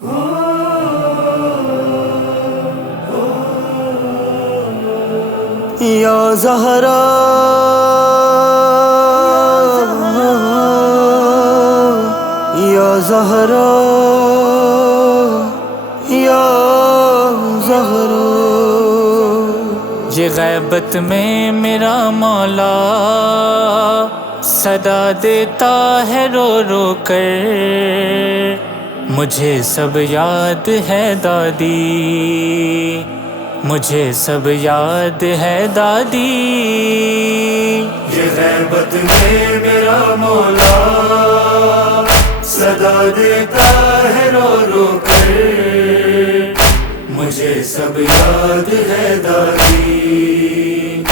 یا زہرا یا زہرا یا زہرا، یہ غیبت میں میرا مولا صدا دیتا ہے رو رو کر، مجھے سب یاد ہے دادی، مجھے سب یاد ہے دادی۔ یہ غیبت میں میرا مولا صدا دیتا ہے رو رو کر، مجھے سب یاد ہے دادی،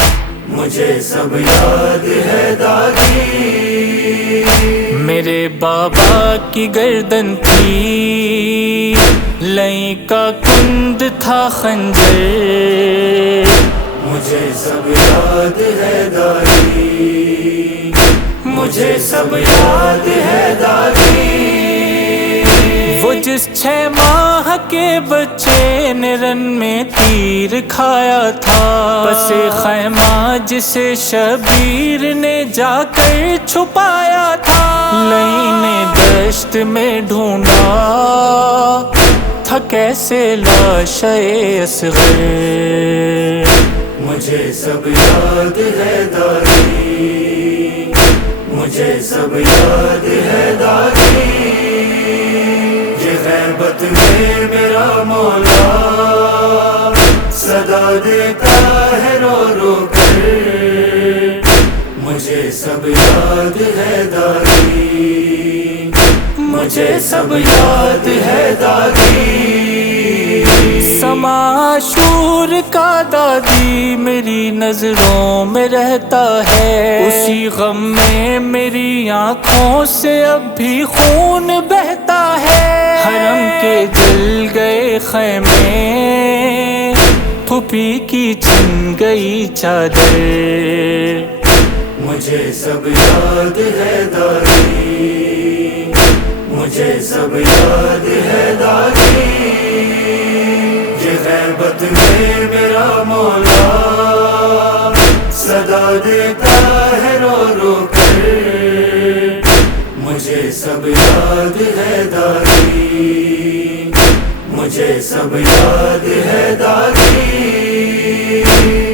مجھے سب یاد ہے دادی۔ میرے بابا کی گردن تھی لئی کا کند تھا خنجر، مجھے سب یاد ہے دادی، مجھے سب یاد ہے دادی۔ وہ جس 6 ماہ کے بچے نے رن میں تیر کھایا تھا، پس خیمہ جسے شبیر نے جا کر چھپایا تھا، لئی نے دشت میں ڈھونڈا تھا کیسے لاش اصغر، مجھے سب یاد ہے دادی، مجھے سب یاد ہے دادی۔ یہ غیبت میں میرا مولا صدا دیتا ہے رو رو کر، مجھے سب یاد ہے دادی، مجھے سب یاد ہے دادی۔ سما شور کا دادی میری نظروں میں رہتا ہے، اسی غم میں میری آنکھوں سے اب بھی خون بہتا ہے، حرم کے جل گئے خیمے پھوپھی کی چھن گئی چادر، مجھے سب یاد ہے دادی، مجھے سب یاد ہے دادی۔ یہ غیبت میں میرا مولا صدا دیتا ہے رو رو کر، مجھے سب یاد ہے دادی، مجھے سب یاد ہے دادی۔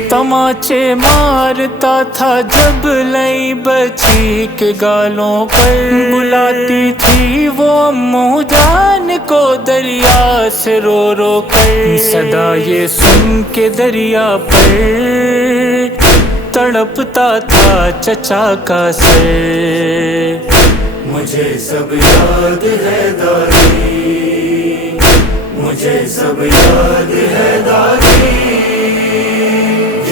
تماچے مارتا تھا جب لئی بچی کے گالوں پر، بلاتی تھی وہ امو جان کو دریا سے رو رو کر، صدا یہ سن کے دریا پر تڑپتا تھا چچا کا سر، مجھے سب یاد ہے دادی، مجھے سب یاد ہے دادی۔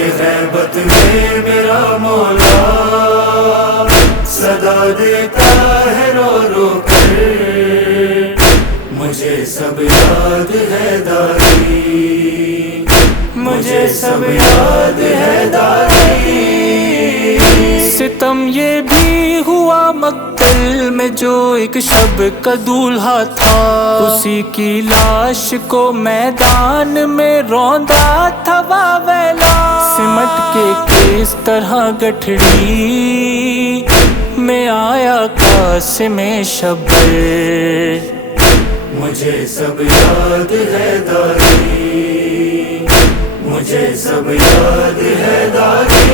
یہ غیبت میں میرا مولا صدا دیتا ہے رو رو کر، مجھے سب یاد ہے دادی، مجھے سب یاد ہے دادی۔ ستم یہ بھی ہوا مقتل میں جو ایک شب کا دولہا تھا، اسی کی لاش کو میدان میں روندا تھا واویلا، سمٹ کے کس طرح گٹھڑی میں آیا قاسم شبر، مجھے سب یاد ہے دادی، مجھے سب یاد ہے دادی۔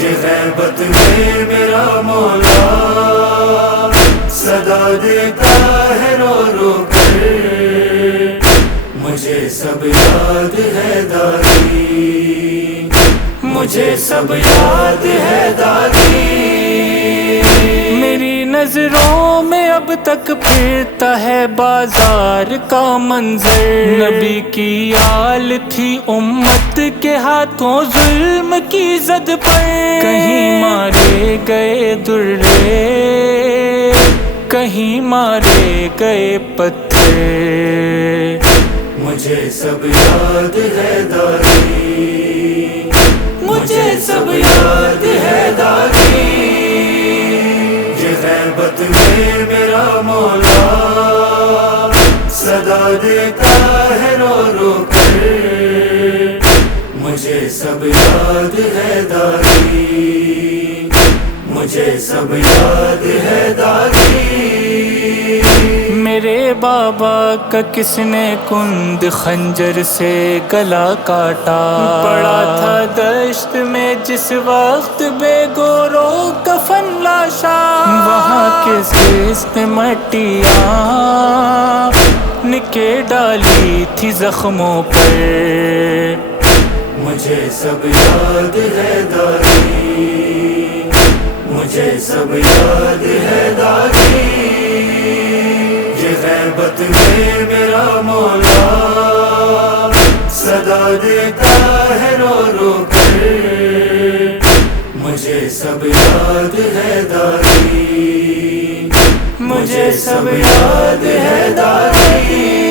یہ غیبت میں میرا مولا صدا دیتا ہے رو رو کر، مجھے سب یاد ہے دادی، مجھے سب یاد ہے دادی۔ میری نظروں میں اب تک پھرتا ہے بازار کا منظر، نبی کی آل تھی امت کے ہاتھوں ظلم کی زد پر، کہیں مارے گئے درے کہیں مارے گئے پتھر، مجھے سب یاد ہے دادی، مجھے سب یاد ہے دادی۔ یہ غیبت میں میرا مولا یاد ہے دادی، مجھے سب یاد ہے دادی۔ میرے بابا کا کس نے کند خنجر سے گلا کاٹا، پڑا تھا دشت میں جس وقت بے گورو کفن لاشا، وہاں کس کس نے مٹیاں نکے ڈالی تھی زخموں پر۔ مجھے سب یاد ہے دادی، مجھے سب یاد ہے دادی۔ یہ غیبت میں میرا مولا صدا دیتا ہے رو رو کر۔ مجھے سب یاد ہے دادی، مجھے سب یاد ہے دادی۔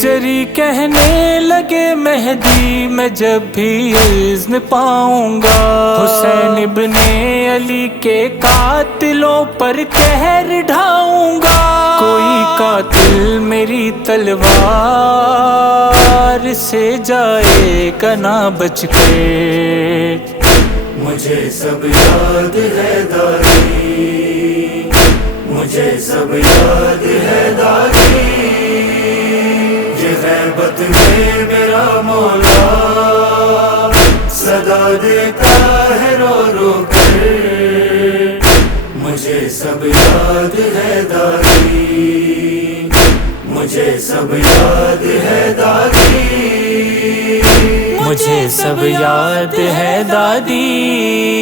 جری کہنے لگے مہدی میں جب بھی اذن پاؤں گا، حسین ابن علی کے قاتلوں پر قہر ڈھاؤں گا، کوئی قاتل میری تلوار سے جائے گا نہ بچ کے۔ مجھے سب یاد ہے دادی، مجھے سب یاد ہے دادی۔ یہ غیبت میں میرا مولا صدا دیتا ہے رو رو کر۔ مجھے سب یاد ہے دادی، مجھے سب یاد ہے دادی، مجھے سب یاد ہے دادی۔